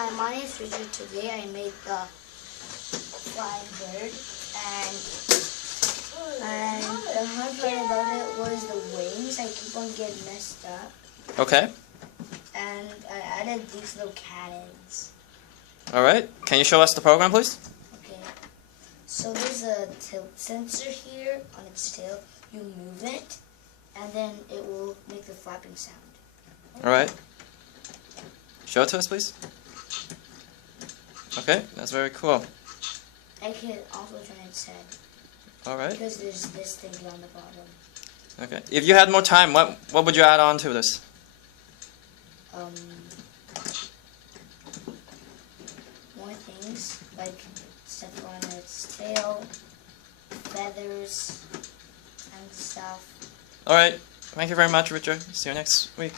Hi, my name is Richard. Today I made the flying bird, and the hard part about it was the wings. I keep on getting messed up, Okay. and I added these little cannons. All right. Can you show us the program, please? Okay. So there's a tilt sensor here on its tail. You move it, and then it will make the flapping sound. All right. Show it to us, please. Okay, that's very cool. I can also turn its head. All right. Because there's this thing on the bottom. Okay. If you had more time, what would you add on to this? More things like stuff on its tail, feathers, and stuff. All right. Thank you very much, Richard. See you next week.